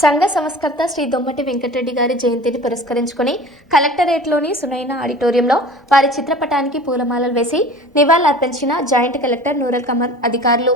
సంఘ సంస్కర్త శ్రీ దొమ్మటి వెంకటరెడ్డి గారి జయంతిని పురస్కరించుకుని కలెక్టరేట్లోని సునైన ఆడిటోరియంలో వారి చిత్రపటానికి పూలమాలలు వేసి నివాళులర్పించిన జాయింట్ కలెక్టర్ నూరుల్ కమర్ అధికారులు.